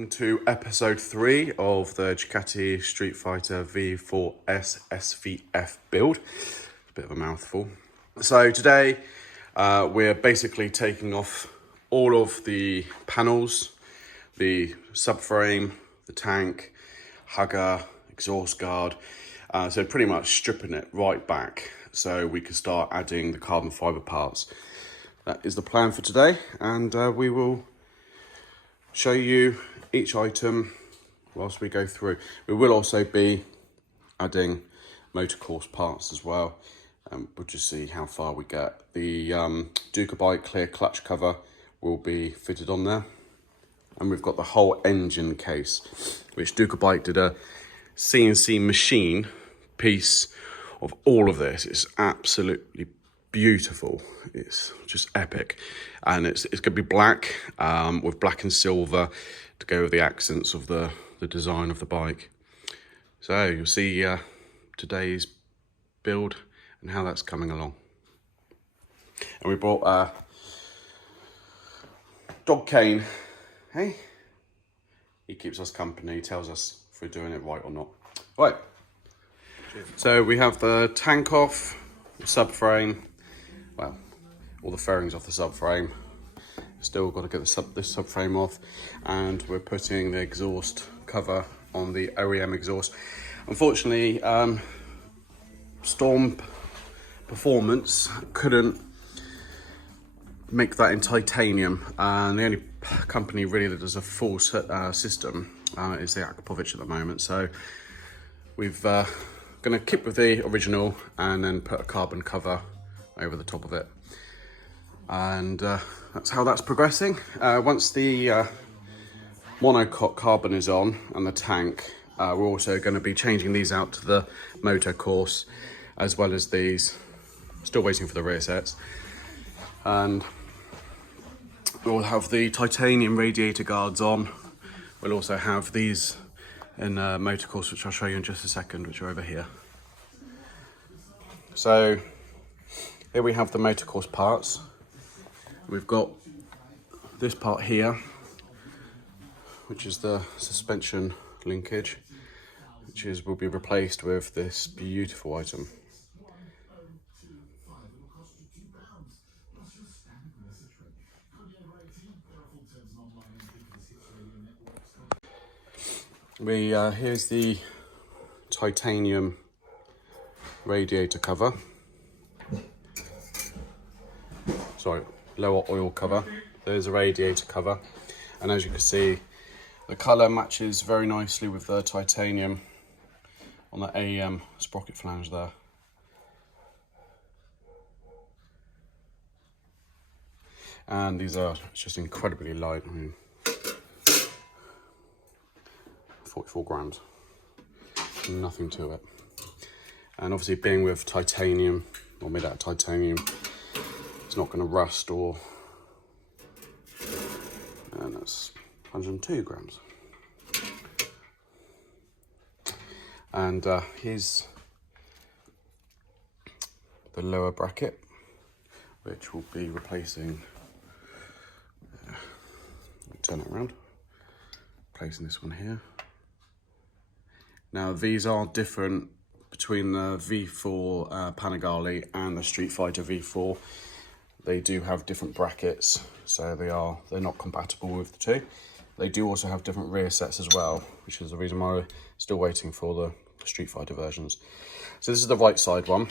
welcome to episode 3 of the Ducati Streetfighter V4S SVF build. A bit of a mouthful. So today we're basically taking off all of the panels, the subframe, the tank, hugger, exhaust guard. So pretty much stripping it right back so we can start adding the carbon fibre parts. That is the plan for today, and we will show you each item whilst we go through. We will also be adding Motorcourse parts as well. We'll just see how far we get. The Ducabike clear clutch cover will be fitted on there. And we've got the whole engine case, which Ducabike did a CNC machine piece of all of this. It's absolutely beautiful. It's just epic, and it's going to be black with black and silver to go with the accents of the design of the bike. So you'll see today's build and how that's coming along. And we brought a dog cane. Hey, he keeps us company, tells us if we're doing it right or not. Right, so we have the tank off, the subframe. Well, all the fairings off the subframe. Still got to get this subframe off, and we're putting the exhaust cover on the AEM exhaust. Unfortunately, Storm Performance couldn't make that in titanium, and the only company really that does a full system is the Akrapovic at the moment. So we've going to keep with the original and then put a carbon cover over the top of it, and that's how that's progressing. Once the monocoque carbon is on and the tank, we're also going to be changing these out to the Motorcourse, as well as these. Still waiting for the rear sets, and we'll have the titanium radiator guards on. We'll also have these in Motorcourse, which I'll show you in just a second, which are over here. So here we have the Motorcourse parts. We've got this part here, which is the suspension linkage, which will be replaced with this beautiful item. Here's the titanium radiator cover. Sorry, lower oil cover. There's a radiator cover, and as you can see, the colour matches very nicely with the titanium on the AEM sprocket flange there. And these are just incredibly light. I mean, 44 grams, nothing to it. And obviously, being with titanium, or made out of titanium, it's not going to rust or, and that's 102 grams. And here's the lower bracket, which will be replacing, turn it around, placing this one here. Now these are different between the V4 Panigale and the Streetfighter V4. They do have different brackets, so they're not compatible with the two. They do also have different rear sets as well, which is the reason why we're still waiting for the Streetfighter versions. So this is the right side one.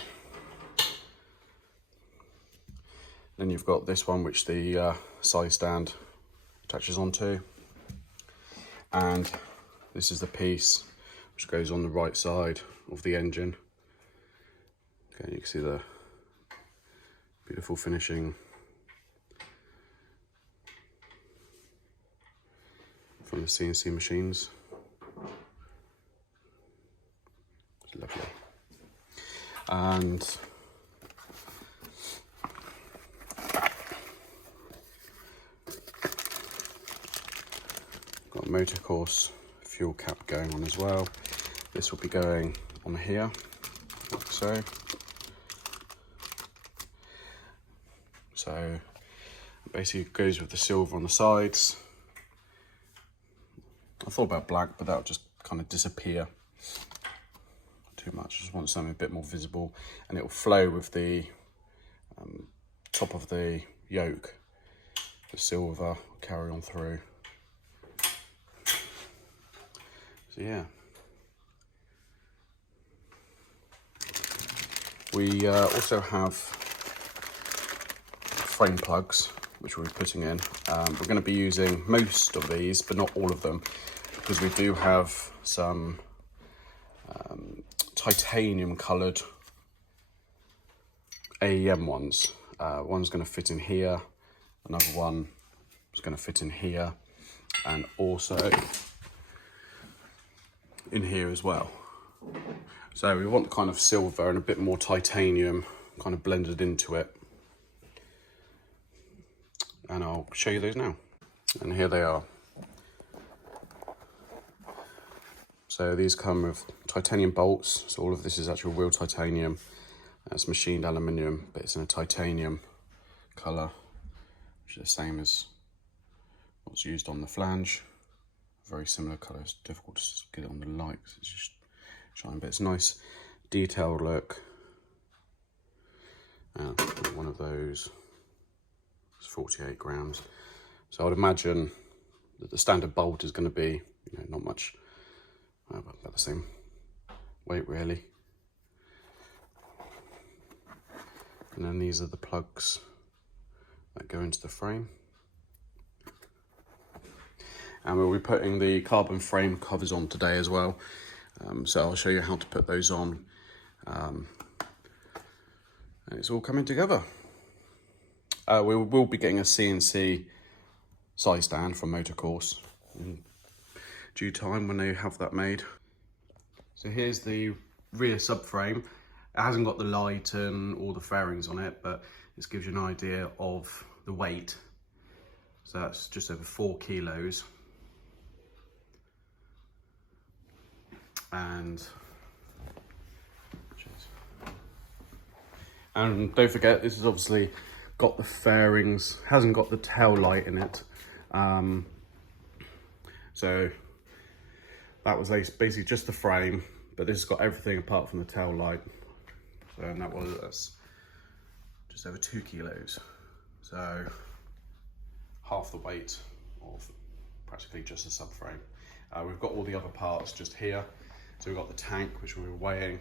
Then you've got this one, which the side stand attaches onto, and this is the piece which goes on the right side of the engine. Okay, you can see the beautiful finishing from the CNC machines. It's lovely. And got a Motorcourse fuel cap going on as well. This will be going on here, like so. So basically it goes with the silver on the sides, I thought about black, but that'll just kind of disappear too much. I just want something a bit more visible, and it'll flow with the top of the yoke. The silver carry on through. So yeah. We also have frame plugs, which we'll be putting in. We're going to be using most of these, but not all of them, because we do have some titanium coloured AEM ones. One's going to fit in here, another one is going to fit in here, and also in here as well. So we want kind of silver and a bit more titanium kind of blended into it. And I'll show you those now. And here they are. So these come with titanium bolts. So all of this is actual real titanium. It's machined aluminium, but it's in a titanium colour, which is the same as what's used on the flange. Very similar colour. It's difficult to get it on the light because it's just shine, but it's nice detailed look. And one of those is 48 grams. So I would imagine that the standard bolt is going to be, not much, about the same weight really. And then these are the plugs that go into the frame. And we'll be putting the carbon frame covers on today as well. So I'll show you how to put those on. And it's all coming together. We will be getting a CNC side stand from Motorcourse in due time when they have that made. So here's the rear subframe. It hasn't got the light and all the fairings on it, but this gives you an idea of the weight. So that's just over 4 kilos. And don't forget, this has obviously got the fairings, hasn't got the tail light in it. So that was basically just the frame, but this has got everything apart from the tail light. So, and that's just over 2 kilos. So half the weight of practically just a subframe. We've got all the other parts just here. So we've got the tank, which we're weighing.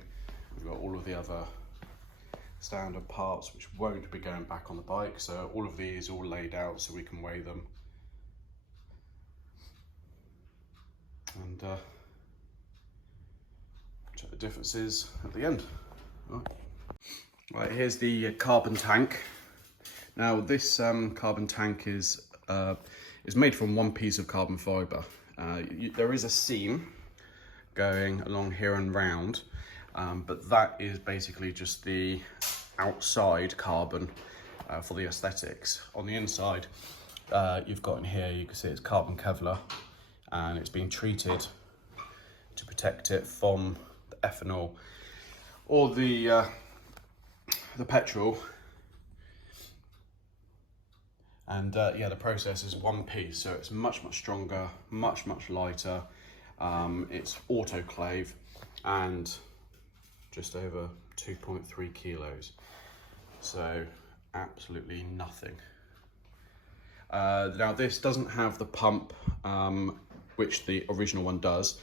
We've got all of the other standard parts, which won't be going back on the bike. So all of these are all laid out so we can weigh them. And check the differences at the end. Right, here's the carbon tank. Now this carbon tank is made from one piece of carbon fibre. There is a seam going along here and round, but that is basically just the outside carbon for the aesthetics. On the inside, you've got in here, you can see it's carbon Kevlar, and it's been treated to protect it from the ethanol or the petrol. And yeah, the process is one piece, so it's much stronger, much lighter. It's autoclave and just over 2.3 kilos. So absolutely nothing. Now this doesn't have the pump, which the original one does.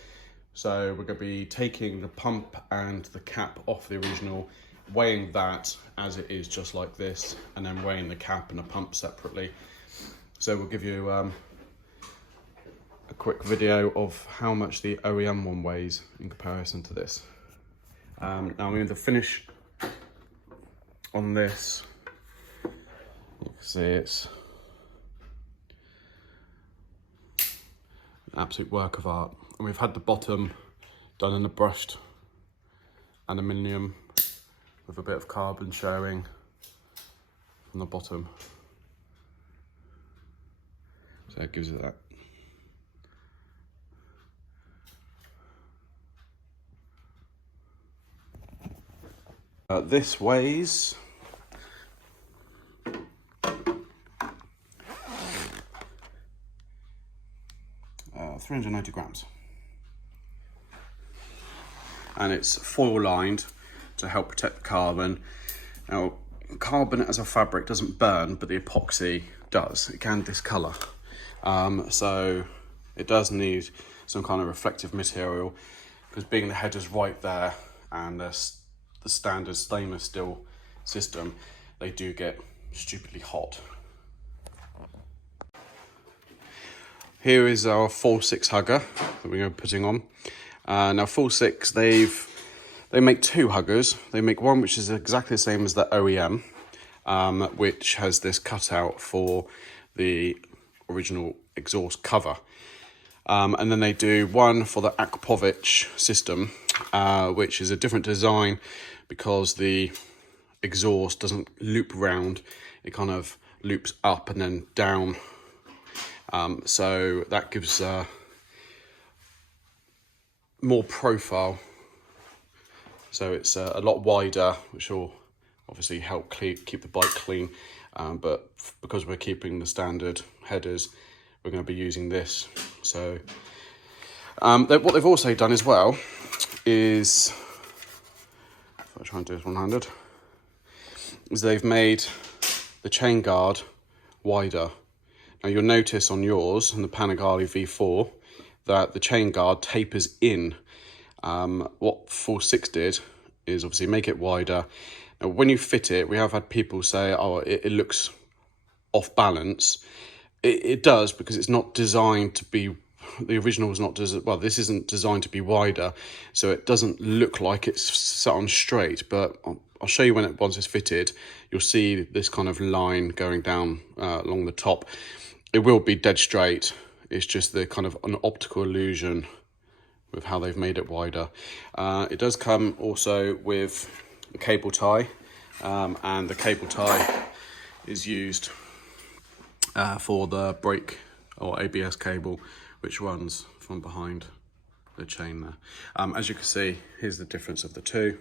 So we're going to be taking the pump and the cap off the original, weighing that as it is just like this, and then weighing the cap and the pump separately. So we'll give you a quick video of how much the OEM one weighs in comparison to this. Now I'm going to finish on this. You can see it's an absolute work of art. And we've had the bottom done in a brushed aluminium with a bit of carbon showing from the bottom. So it gives it that. This weighs 390 grams. And it's foil lined to help protect the carbon. Now, carbon as a fabric doesn't burn, but the epoxy does. It can discolour. So it does need some kind of reflective material, because being the header's right there and the standard stainless steel system, they do get stupidly hot. Here is our Fullsix hugger that we're putting on. Now Fullsix, they make two huggers. They make one which is exactly the same as the OEM, which has this cutout for the original exhaust cover. And then they do one for the Aquapovich system, which is a different design because the exhaust doesn't loop round. It kind of loops up and then down. So that gives more profile. So it's a lot wider, which will obviously help keep the bike clean. But because we're keeping the standard headers, we're going to be using this. So what they've also done as well is, if I try and do this one-handed, is they've made the chain guard wider. Now you'll notice on yours, on the Panigale V4, that the chain guard tapers in. What Fullsix did is obviously make it wider. Now when you fit it, we have had people say, oh, it looks off balance. It does, because it's not designed to be, the original is not, well, this isn't designed to be wider, so it doesn't look like it's set on straight, but I'll show you once it's fitted, you'll see this kind of line going down along the top. It will be dead straight. It's just the kind of an optical illusion with how they've made it wider. It does come also with a cable tie, and the cable tie is used for the brake or ABS cable, which runs from behind the chain there. As you can see, here's the difference of the two.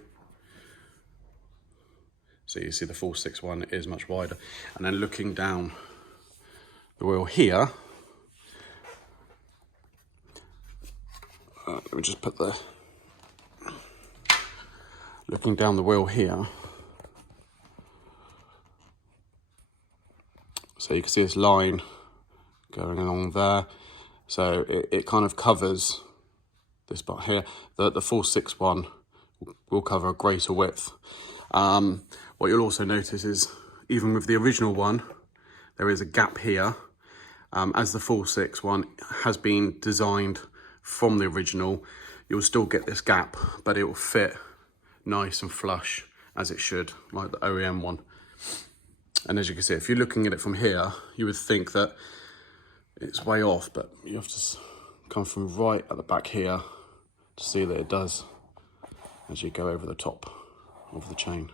So you see the Fullsix one is much wider. And then looking down the wheel here, let me just put the, looking down the wheel here, so you can see this line going along there. So it kind of covers this part here. The Fullsix one will cover a greater width. What you'll also notice is, even with the original one, there is a gap here. As the Fullsix one has been designed from the original, you'll still get this gap, but it will fit nice and flush as it should, like the OEM one. And as you can see, if you're looking at it from here, you would think that it's way off, but you have to come from right at the back here to see that it does as you go over the top of the chain.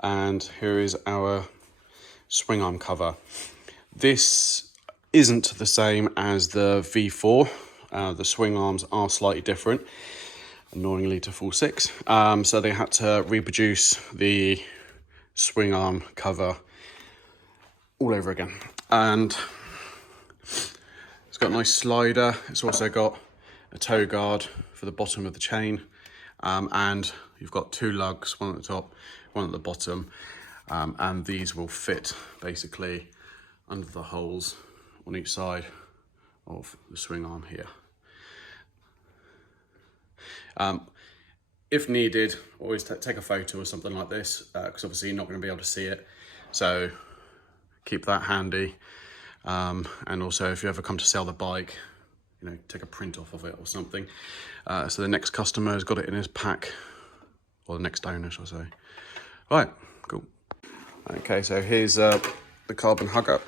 And here is our Swingarm cover. This isn't the same as the V4. The swing arms are slightly different, annoyingly, to Fullsix. So they had to reproduce the swing arm cover all over again. And it's got a nice slider. It's also got a toe guard for the bottom of the chain. And you've got two lugs, one at the top, one at the bottom. And these will fit basically under the holes on each side of the swing arm here. If needed, always take a photo or something like this, because obviously you're not going to be able to see it. So keep that handy. And also, if you ever come to sell the bike, you know, take a print off of it or something. So the next customer has got it in his pack, or the next owner, shall I say. All right, cool. Okay, so here's the carbon hugger.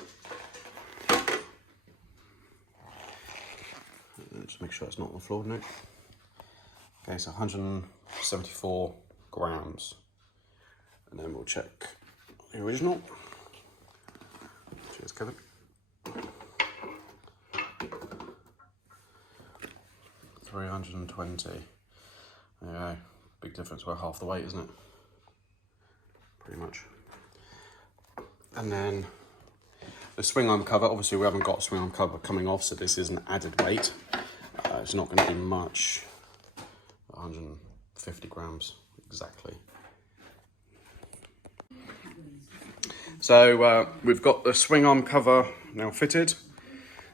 Just make sure it's not on the floor, Nick. Okay, so 174 grams. And then we'll check the original. Cheers, Kevin. $320. Yeah, big difference. We're half the weight, isn't it? Pretty much. And then the swing arm cover. Obviously we haven't got swing arm cover coming off, so this is an added weight. It's not going to be much, 150 grams exactly. So we've got the swing arm cover now fitted.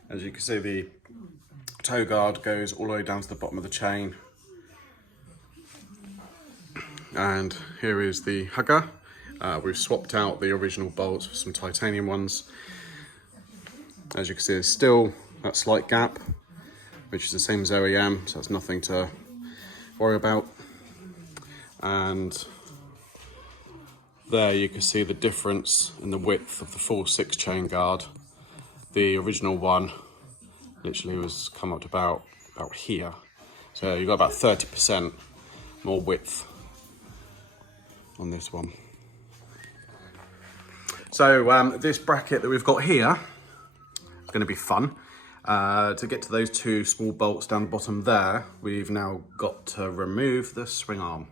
As you can see, the toe guard goes all the way down to the bottom of the chain. And here is the hugger. We've swapped out the original bolts for some titanium ones. As you can see, there's still that slight gap, which is the same as AEM, so that's nothing to worry about. And there you can see the difference in the width of the Fullsix chain guard. The original one literally was come up to about here. So you've got about 30% more width on this one. So this bracket that we've got here is going to be fun. To get to those two small bolts down the bottom there, we've now got to remove the swing arm.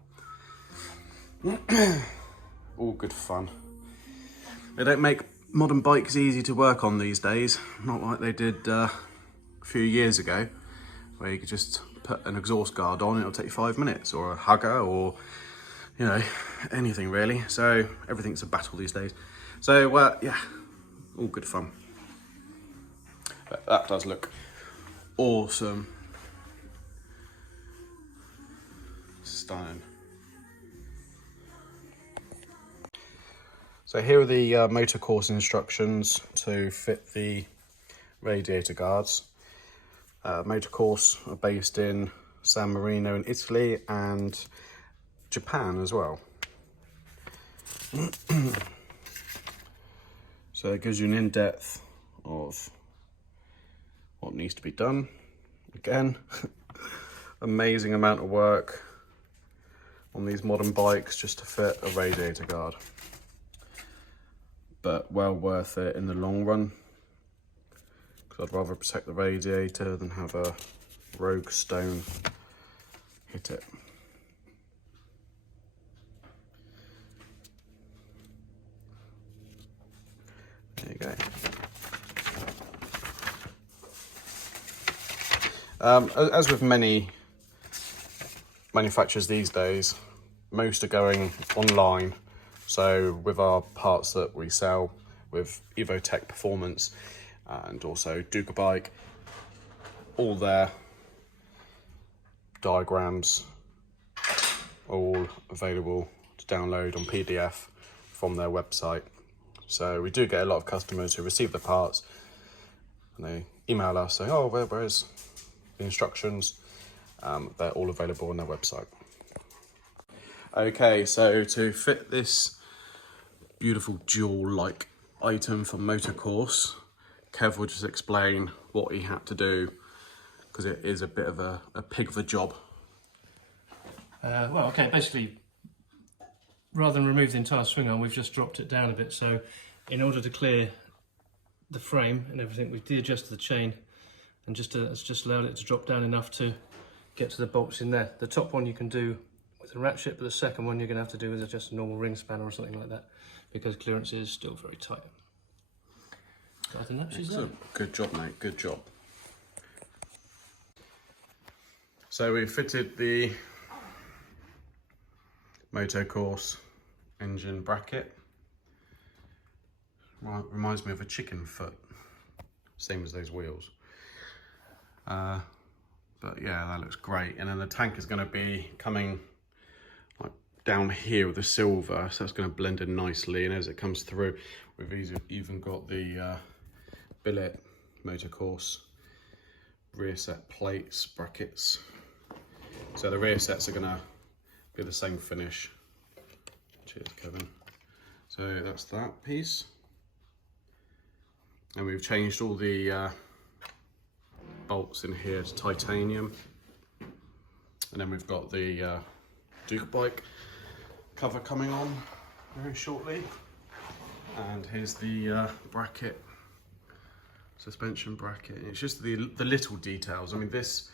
All good fun. They don't make modern bikes easy to work on these days, not like they did a few years ago, where you could just put an exhaust guard on, it'll take you 5 minutes, or a hugger, or you know, anything really. So everything's a battle these days. So yeah, all good fun. But that does look awesome. Stunning. So here are the Motorcourse instructions to fit the radiator guards. Motorcourse are based in San Marino in Italy and Japan as well. So it gives you an in-depth of what needs to be done. Again, amazing amount of work on these modern bikes just to fit a radiator guard. But well worth it in the long run, because I'd rather protect the radiator than have a rogue stone hit it. There you go. As with many manufacturers these days, most are going online. So with our parts that we sell with Evotech Performance and also Ducabike, all their diagrams all available to download on PDF from their website. So we do get a lot of customers who receive the parts and they email us saying, oh, where's the instructions? They're all available on their website. Okay, so to fit this beautiful jewel-like item from Motorcourse, Kev will just explain what he had to do, because it is a bit of a pig of a job. Well, okay, basically, rather than remove the entire swing arm, we've just dropped it down a bit. So in order to clear the frame and everything, we've de-adjusted the chain and it's just allowed it to drop down enough to get to the bolts in there. The top one you can do with a ratchet, but the second one you're going to have to do with just a normal ring spanner or something like that, because clearance is still very tight. So I think that's it. Good job, mate, good job. So we fitted the Motorcourse engine bracket. Reminds me of a chicken foot, same as those wheels. But yeah, that looks great. And then the tank is going to be coming like down here with the silver, so that's going to blend in nicely. And as it comes through, we've even got the billet Motorcourse rear set plates, brackets. So the rear sets are going to be the same finish. Cheers, Kevin. So that's that piece. And we've changed all the bolts in here to titanium. And then we've got the Ducabike cover coming on very shortly. And here's the bracket, suspension bracket. It's just the little details. I mean, this,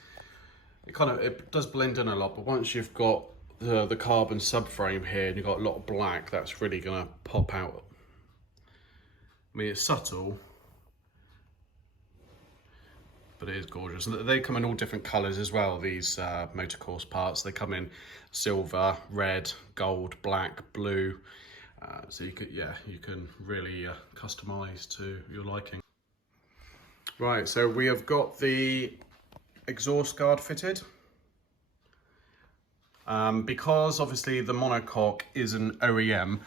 it does blend in a lot, but once you've got the carbon subframe here and you've got a lot of black, that's really gonna pop out. I mean, it's subtle, but it is gorgeous. They come in all different colours as well, these Motorcourse parts. They come in silver, red, gold, black, blue. So you can really customise to your liking. Right, so we have got the exhaust guard fitted. Because obviously the monocoque is an OEM,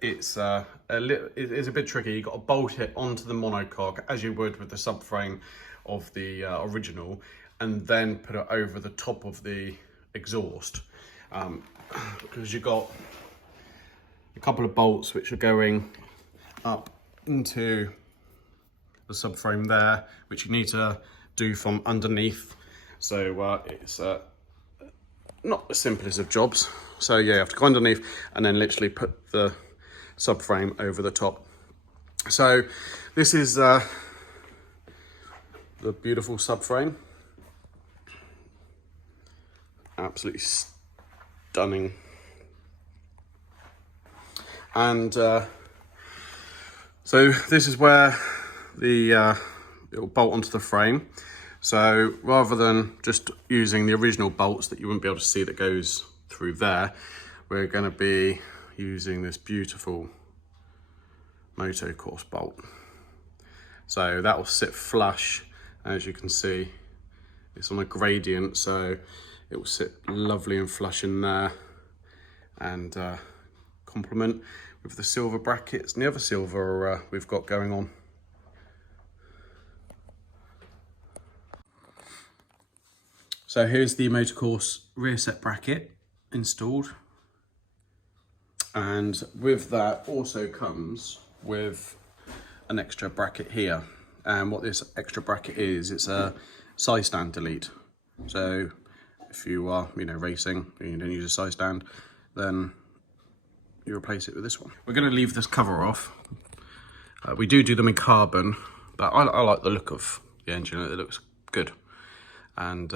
it's a bit tricky. You've got to bolt it onto the monocoque as you would with the subframe of the original, and then put it over the top of the exhaust, because you've got a couple of bolts which are going up into the subframe there, which you need to do from underneath. So it's not the simplest of jobs. So yeah, you have to go underneath and then literally put the subframe over the top. So this is the beautiful subframe. Absolutely stunning. And so this is where the it will bolt onto the frame. So rather than just using the original bolts that you wouldn't be able to see that goes through there, we're going to be using this beautiful Motorcourse bolt. So that will sit flush, as you can see. It's on a gradient, so it will sit lovely and flush in there, and complement with the silver brackets and the other silver we've got going on. So here's the Motorcourse rear set bracket installed, and with that also comes with an extra bracket here. And what this extra bracket is, it's a side stand delete. So if you are, racing and you don't use a side stand, then you replace it with this one. We're going to leave this cover off. We do them in carbon, but I like the look of the engine. It looks good, and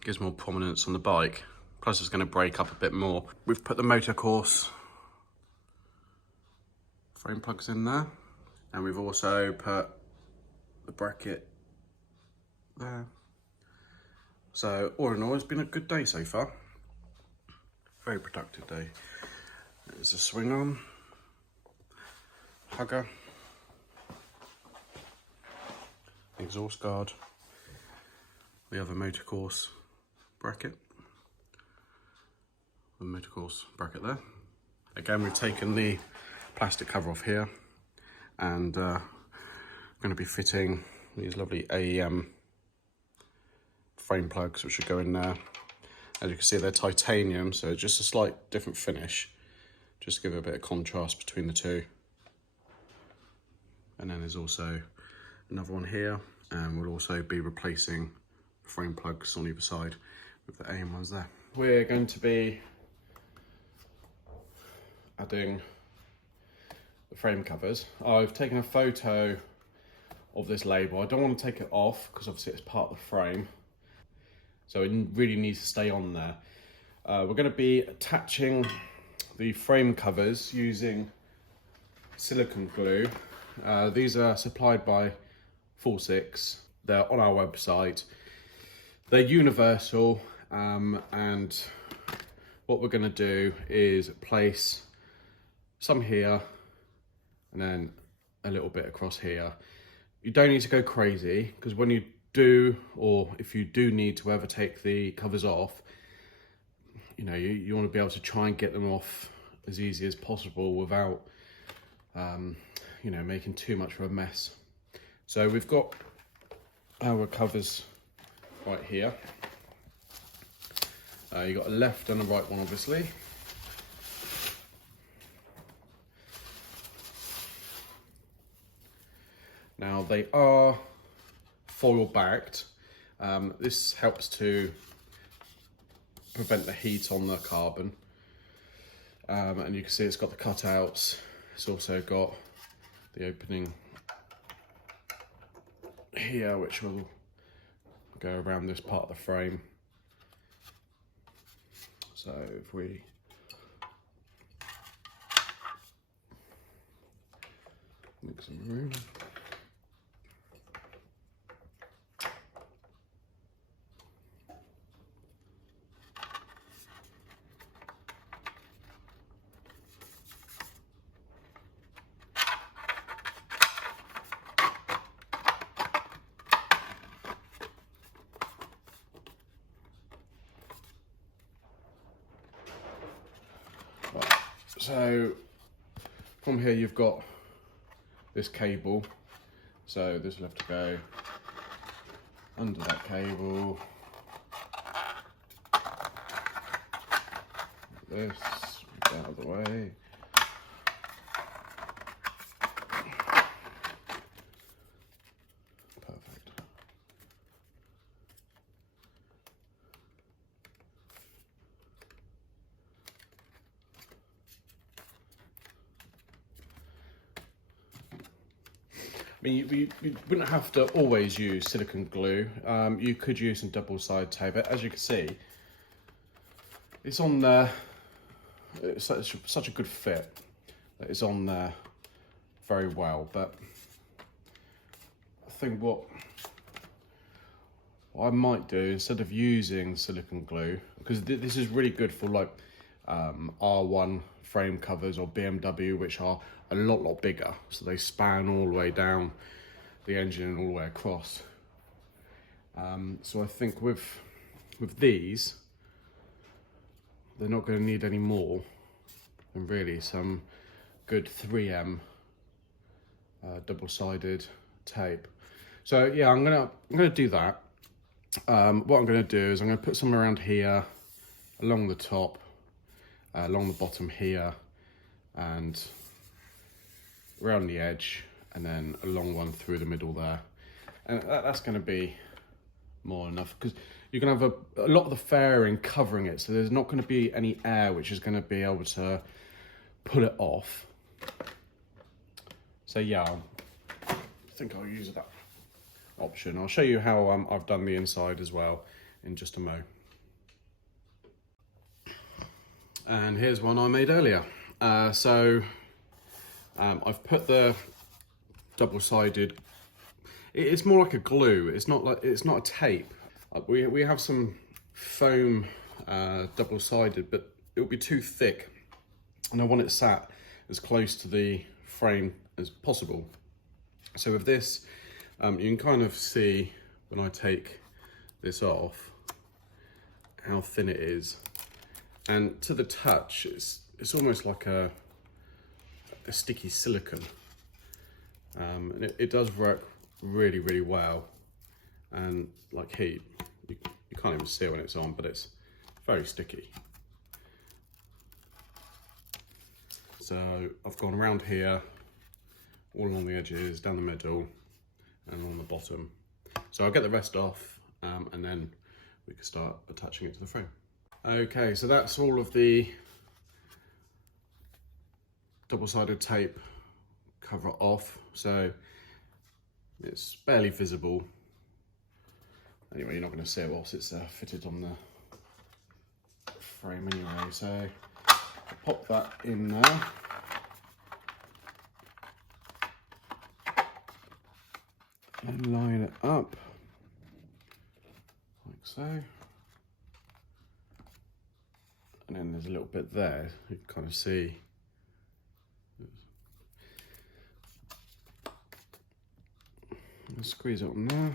gives more prominence on the bike. Plus it's going to break up a bit more. We've put the Motorcourse frame plugs in there, and we've also put the bracket there. So all in all, it's been a good day so far. Very productive day. There's a Swingarm, hugger, exhaust guard, the other Motorcourse bracket, the Motorcourse bracket there. Again, we've taken the plastic cover off here, and going to be fitting these lovely AEM frame plugs, which should go in there. As you can see, they're titanium, so just a slight different finish, just to give it a bit of contrast between the two. And then there's also another one here, and we'll also be replacing frame plugs on either side with the Aem ones there. We're going to be adding the frame covers. I've taken a photo of this label. I don't want to take it off because obviously it's part of the frame, so it really needs to stay on there. We're going to be attaching the frame covers using silicone glue. These are supplied by Fullsix. They're on our website. They're universal, and what we're going to do is place some here and then a little bit across here. You don't need to go crazy, because when you do, or if you do need to ever take the covers off, you want to be able to try and get them off as easy as possible without making too much of a mess. So we've got our covers right here. You've got a left and a right one, obviously. Now they are foil backed. This helps to prevent the heat on the carbon. And you can see it's got the cutouts. It's also got the opening here, which will go around this part of the frame. So if we make some room. So from here you've got this cable, so this will have to go under that cable, this, out of the way. Perfect. I mean, you wouldn't have to always use silicone glue. You could use some double-sided tape. As you can see, it's on there. It's such a good fit that it's on there very well. But I think what I might do, instead of using silicone glue, because this is really good for like R1 frame covers or BMW, which are a lot bigger, so they span all the way down the engine and all the way across. So I think with these, they're not going to need any more than really some good 3M double-sided tape. So yeah, I'm gonna do that. What I'm going to do is I'm going to put some around here, along the top, along the bottom here, and around the edge, and then a long one through the middle there. And that's going to be more enough, because you're going to have a lot of the fairing covering it, so there's not going to be any air which is going to be able to pull it off. So yeah, I think I'll use that option. I'll show you how I've done the inside as well in just a mo. And here's one I made earlier. I've put the double-sided, it's more like a glue, it's not a tape. We have some foam double-sided, but it'll be too thick, and I want it sat as close to the frame as possible. So with this, you can kind of see when I take this off how thin it is, and to the touch it's almost like a sticky silicone, and it does work really well. And like heat, you can't even see it when it's on, but it's very sticky. So I've gone around here, all along the edges, down the middle, and on the bottom. So I'll get the rest off, and then we can start attaching it to the frame. Okay, so that's all of the double-sided tape cover off, so it's barely visible. Anyway, you're not going to see it whilst it's fitted on the frame anyway, so I'll pop that in there. And line it up like so. And then there's a little bit there, you can kind of see. I'll squeeze it on there.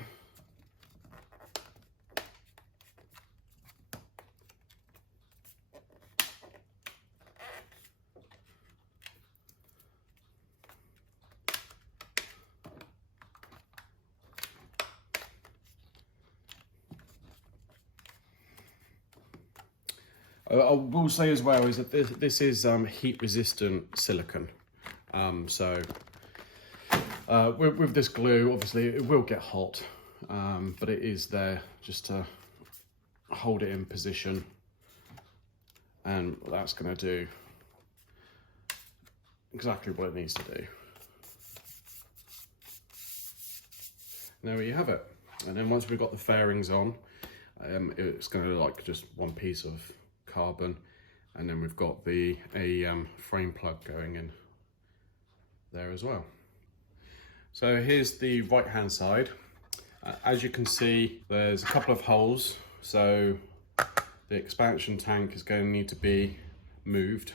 I will say as well is that this is heat resistant silicone. With this glue, obviously it will get hot, but it is there just to hold it in position, and that's going to do exactly what it needs to do. And there you have it. And then once we've got the fairings on, it's going to look like just one piece of carbon, and then we've got the Aem frame plug going in there as well. So here's the right hand side. As you can see, there's a couple of holes, so the expansion tank is going to need to be moved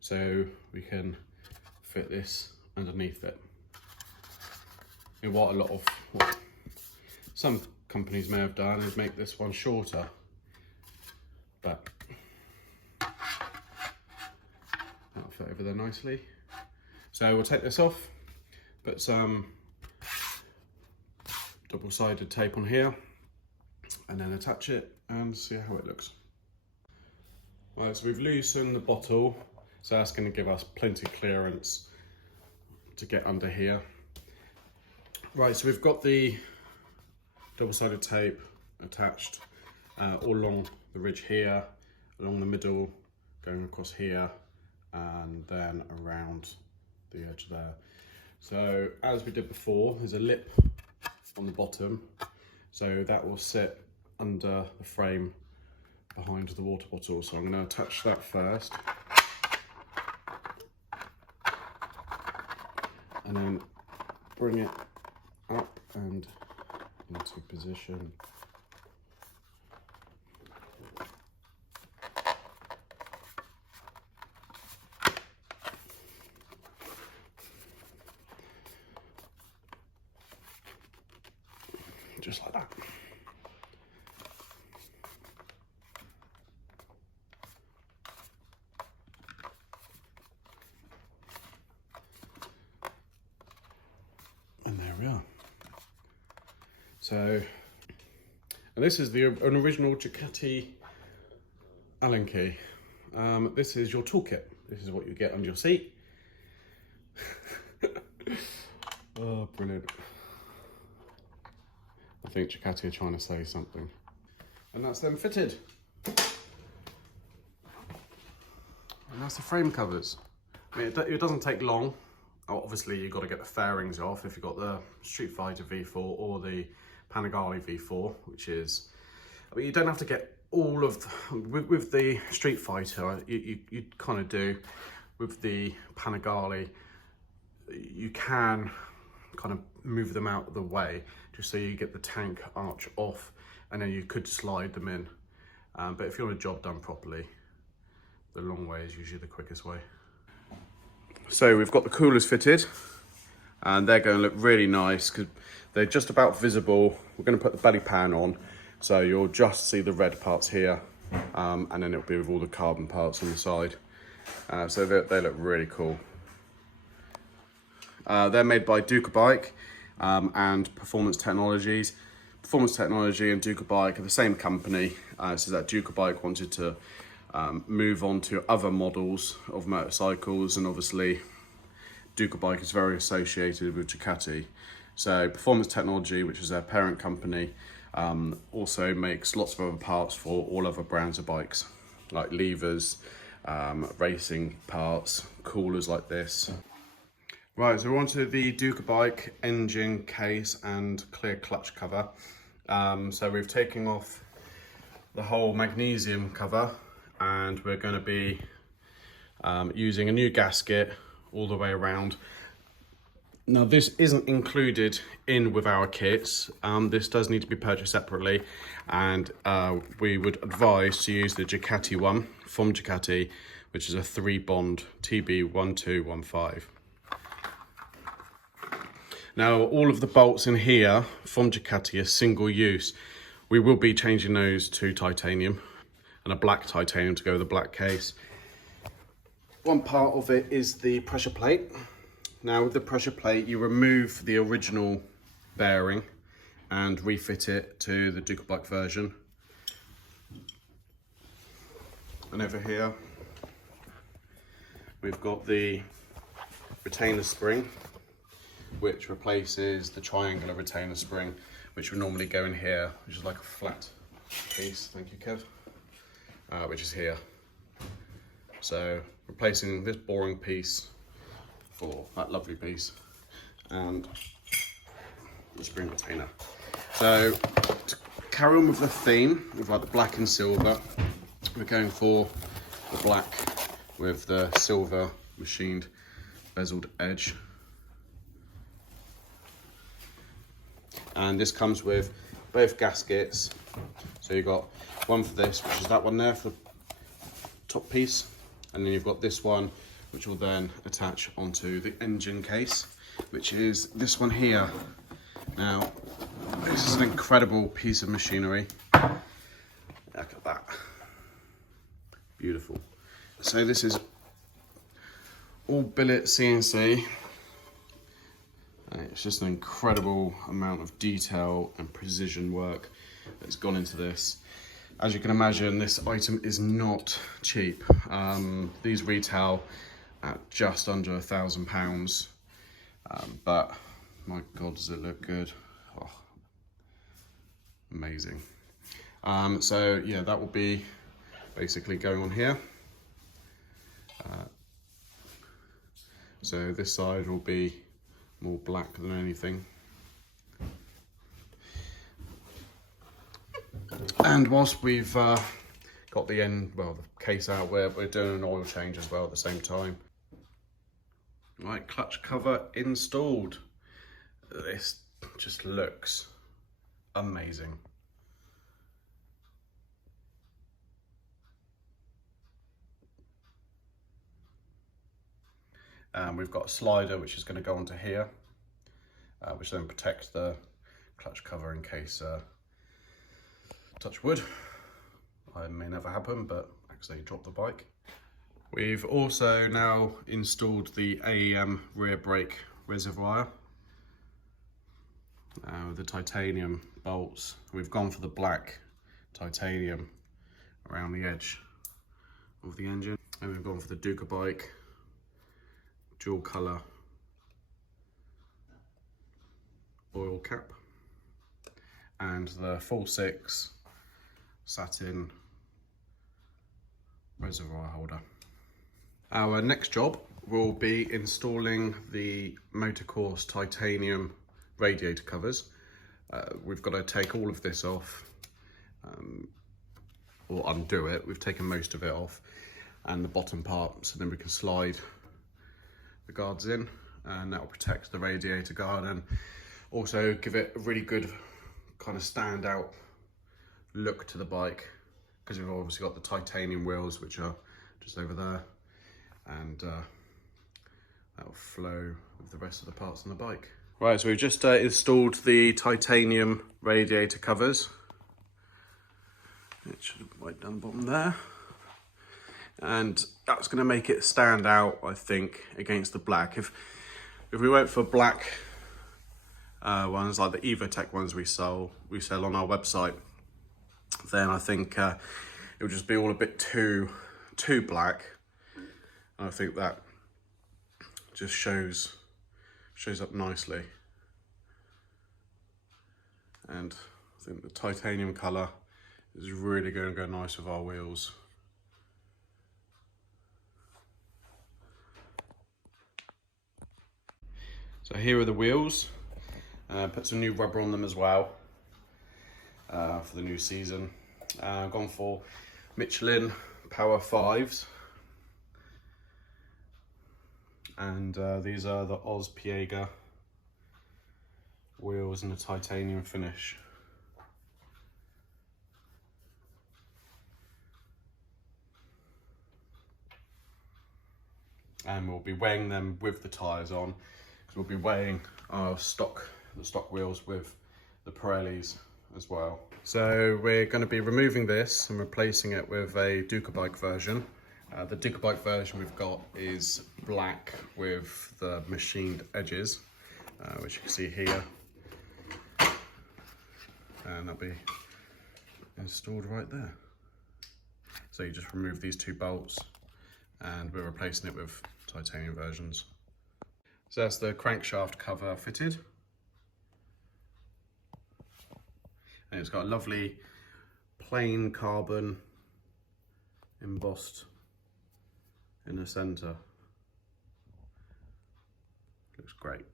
so we can fit this underneath it. And what some companies may have done is make this one shorter, but that'll fit over there nicely. So we'll take this off, put some double-sided tape on here, and then attach it and see how it looks. Right, so we've loosened the bottle, so that's going to give us plenty of clearance to get under here. Right, so we've got the double-sided tape attached all along the ridge here, along the middle, going across here, and then around the edge there. So as we did before, there's a lip on the bottom, so that will sit under the frame behind the water bottle. So I'm going to attach that first, and then bring it up and into position. Just like that. And there we are. So, and this is an original Ducati Allen key. This is your toolkit. This is what you get under your seat. Oh, brilliant. I think Ducati are trying to say something. And that's them fitted. And that's the frame covers. I mean, it doesn't take long. Obviously, you've got to get the fairings off if you've got the Streetfighter V4 or the Panigale V4, which is, I mean, you don't have to get all of the, with the Streetfighter, you kind of do. With the Panigale, you can kind of move them out of the way just so you get the tank arch off, and then you could slide them in. But if you want a job done properly, the long way is usually the quickest way. So we've got the coolers fitted, and they're going to look really nice because they're just about visible. We're going to put the belly pan on, so you'll just see the red parts here, and then it'll be with all the carbon parts on the side. So they look really cool. They're made by Ducabike and Performance Technologies. Performance Technology and Ducabike are the same company, so that Ducabike wanted to move on to other models of motorcycles, and obviously Ducabike is very associated with Ducati. So Performance Technology, which is their parent company, also makes lots of other parts for all other brands of bikes, like levers, racing parts, coolers like this. Right, so we're on to the Ducabike engine case and clear clutch cover. So we've taken off the whole magnesium cover, and we're going to be using a new gasket all the way around. Now this isn't included in with our kits. This does need to be purchased separately, and we would advise to use the Ducati one from Ducati, which is a 3-bond TB1215. Now, all of the bolts in here from Ducati are single use. We will be changing those to titanium, and a black titanium to go with the black case. One part of it is the pressure plate. Now, with the pressure plate, you remove the original bearing and refit it to the Ducabike version. And over here, we've got the retainer spring, which replaces the triangular retainer spring, which would normally go in here, which is like a flat piece. Thank you, Kev. Which is here. So replacing this boring piece for that lovely piece and the spring retainer. So to carry on with the theme with like the black and silver, we're going for the black with the silver machined bezeled edge. And this comes with both gaskets. So you've got one for this, which is that one there for the top piece, and then you've got this one, which will then attach onto the engine case, which is this one here. Now, this is an incredible piece of machinery. Look at that. Beautiful. So this is all billet CNC. It's just an incredible amount of detail and precision work that's gone into this. As you can imagine, this item is not cheap. These retail at just under £1,000, but my God, does it look good. Oh, amazing. So yeah, that will be basically going on here. So this side will be more black than anything. And whilst we've got the case out, we're doing an oil change as well at the same time. Right, clutch cover installed. This just looks amazing. We've got a slider which is going to go onto here, which then protects the clutch cover in case, touch wood, it may never happen, but actually drop the bike. We've also now installed the AEM rear brake reservoir with the titanium bolts. We've gone for the black titanium around the edge of the engine, and we've gone for the Ducabike dual colour oil cap and the Fullsix satin reservoir holder. Our next job will be installing the Motorcourse titanium radiator covers. We've got to take all of this off, or undo it. We've taken most of it off, and the bottom part, so then we can slide the guards in, and that will protect the radiator guard and also give it a really good kind of standout look to the bike, because we've obviously got the titanium wheels which are just over there, and that will flow with the rest of the parts on the bike. Right, so we've just installed the titanium radiator covers. It should be right down the bottom there. And that's going to make it stand out, I think, against the black. If we went for black ones, like the Evotech ones we sell on our website, then I think it would just be all a bit too black. And I think that just shows up nicely. And I think the titanium colour is really going to go nice with our wheels. So here are the wheels. Put some new rubber on them as well for the new season. I've gone for Michelin Power 5s. And these are the Oz Piega wheels in a titanium finish. And we'll be weighing them with the tyres on, because we'll be weighing our the stock wheels with the Pirellis as well. So we're going to be removing this and replacing it with a Ducabike version. The Ducabike version we've got is black with the machined edges, which you can see here. And that'll be installed right there. So you just remove these two bolts, and we're replacing it with titanium versions. So that's the crankshaft cover fitted. And it's got a lovely plain carbon embossed in the centre. Looks great.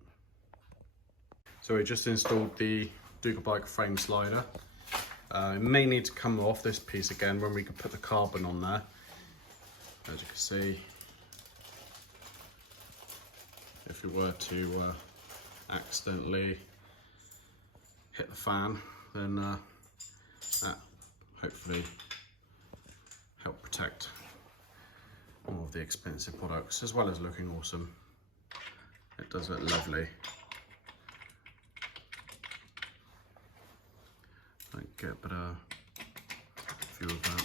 So we just installed the Ducabike frame slider. It may need to come off this piece again when we can put the carbon on there. As you can see, if you were to accidentally hit the fan, then that hopefully help protect all of the expensive products, as well as looking awesome. It does look lovely. Might get a better view of that.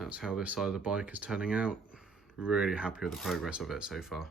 that's how this side of the bike is turning out. Really happy with the progress of it so far.